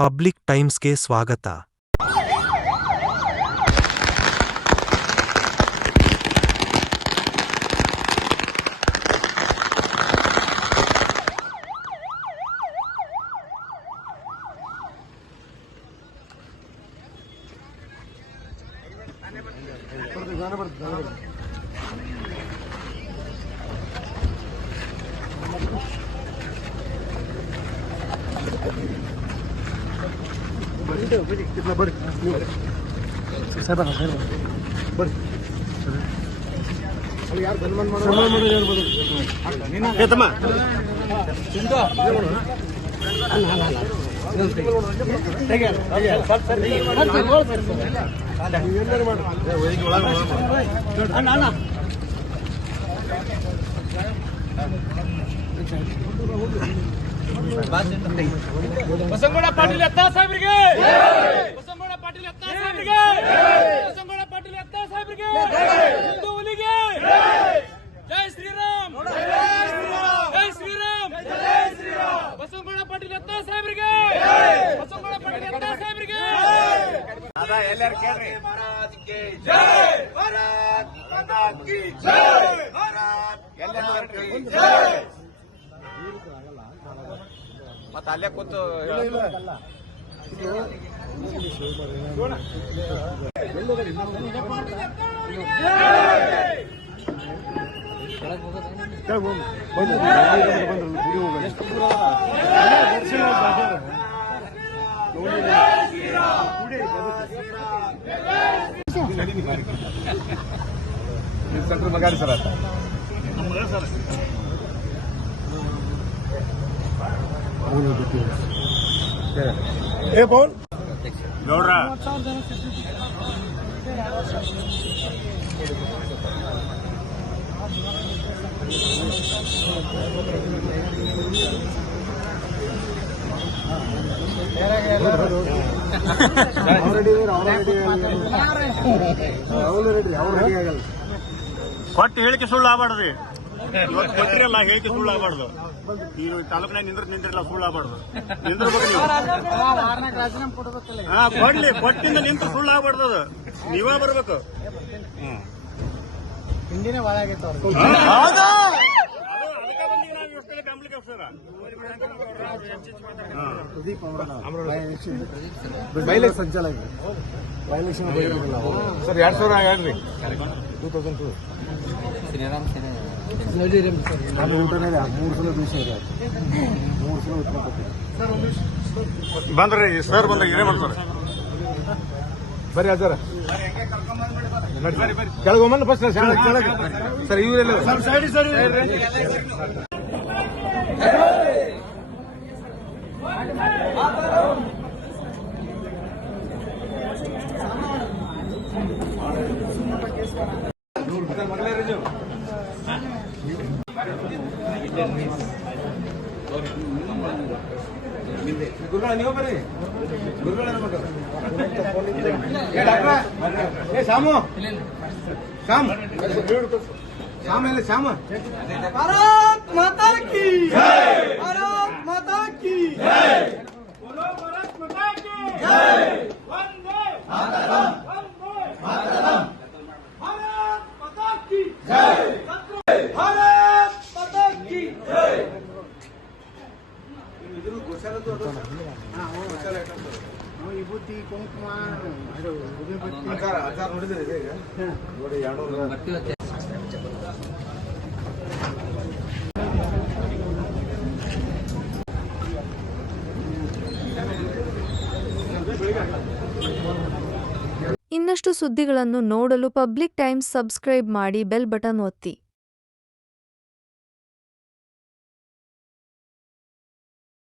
Public ಟೈಮ್ಸ್ಗೆ ಸ್ವಾಗತ. कितना बड़ी साहब बड़ी यार धनमन मारो यार बोलो ए तಮ್ಮ ಚಿಂತು ಅಲ್ಲ ಅಲ್ಲ ಅಲ್ಲ ತೆಗೆ ಎಲ್ಲರೂ ಮಾಡು ಒಳಗೆ ಒಳಗೆ ಅಣ್ಣ ಅಣ್ಣ ಬಸಂಗೌಡ ಪಾಟೀಲ್ ಎತ್ತ ಸಾಹೇಬ್ರಿಗೆ ಬಸಂಗೌಡ ಪಾಟೀಲ್ ಎತ್ತ ಸಾಹೇಬ್ರಿಗೆ ಬಸಂಗೌಡ ಪಾಟೀಲ್ ಎತ್ತ ಸಾಹೇಬ್ರಿಗೆ ಹಿಂದೂ ಹುಲಿಗೆ ಜೈ ಶ್ರೀರಾಮ್ ಜೈ ಶ್ರೀರಾಮ್ ಜೈ ಶ್ರೀರಾಮ್ ಬಸಂಗೌಡ ಪಾಟೀಲ್ ಎತ್ತ ಸಾಹೇಬ್ರಿಗೆ ಬಸಂಗೌಡ ಪಾಟೀಲ್ ಎತ್ತ ಸಾಹೇಬ್ರಿಗೆ ಅದ ಎಲ್ಲರೂ ಕೇಳ್ರಿ ಮಹಾರಾಜ್ ಕಿ ಜೈ ಭಾರತ್ ಮಾತಾ ಕಿ ಜೈ ಭಾರತ್ ಎಲ್ಲರೂ ಕಿ ಜೈ ಮತ್ತೆ ಅಲ್ಲೇ ಕೂತು ಸೆಂಟ್ರ್ ಮಗಾರಿ ಸರ್ ಆತ ಸರ್ ए बोल ನೋಡ್ರ ಕೊಟ್ಟು ಹೇಳಿಕೆ ಸುಳ್ಳು ಆಗಬಾರ್ದು. ಇವತ್ತು ಕೊಟ್ಟಿರಲ್ಲ ಹೇಳಿಕೆ ಸುಳ್ಳು ಆಗಬಾರ್ದು. ನೀವು ತಾಲೂಕಿನಾಗ ನಿಂದ್ರಲ್ಲ ಸುಳ್ಳು ಆಗಬಾರ್ದು. ನಿಂದಿರ್ಬೇಕು ಹಾ ಕೊಡ್ಲಿ ಕೊಟ್ಟಿಂದ ನಿಂತು ಸುಳ್ಳು ಆಗಬಾರ್ದು. ಅದು ನೀವೇ ಬರ್ಬೇಕು. ಸಂಚಾಲಕ ಸರ್ 2002 2002 ನಾನು ಊಟನೇ 3 ಸಲ ದಿವಸ ಇದೆ 3 ಸಲ ಊಟ ಕೊಟ್ಟಿದ್ದೆ ಬಂದ್ರಿ ಸರ್ ಬಂದ ಏನೇ ಮಾಡ್ತಾರೆ ಬರ್ರಿ ಅಜರ ಕೆಳಗೆ ಹೋಮನ್ ಫಸ್ಟ್ ಕೆಳಗೆ ಸರ್ ಇವರೆಲ್ಲ ಸೈಡ್ ಸರ್ ಗುರುಗಳ ನೀವು ಬರ್ರಿ ಗುರುಗಳ ಶ್ಯಾಮು ಶ್ಯಾಮ್ ಶ್ಯಾಮ್ ಎಲ್ಲ ಶ್ಯಾಮ ಭಾರತ್ ಮಾತಾ ಕಿ ಜೈ ಭಾರತ್ ಮಾತಾ ಕಿ ಜೈ ಬೋಲೋ ಭಾರತ್ ಮಾತಾ ಕಿ ಜೈ ವಂದೇ ಮಾತರಂ ವಂದೇ ಮಾತರಂ ಭಾರತ್ ಮಾತಾ ಕಿ ಜೈ ಭಾರತ್ ಮಾತಾ ಕಿ ಜೈ ಇದು ಗೋಶಾಲದ್ದು ವಿಭೂತಿ ಕುಂಕುಮ ಆಚಾರ ನೋಡಿದ್ರೆ ಈಗ ನೋಡಿ 200 ಇನ್ನಷ್ಟು ಸುದ್ದಿಗಳನ್ನು ನೋಡಲು ಪಬ್ಲಿಕ್ ಟೈಮ್ಸ್ ಸಬ್ಸ್ಕ್ರೈಬ್ ಮಾಡಿ ಬೆಲ್ ಬಟನ್ ಒತ್ತಿ.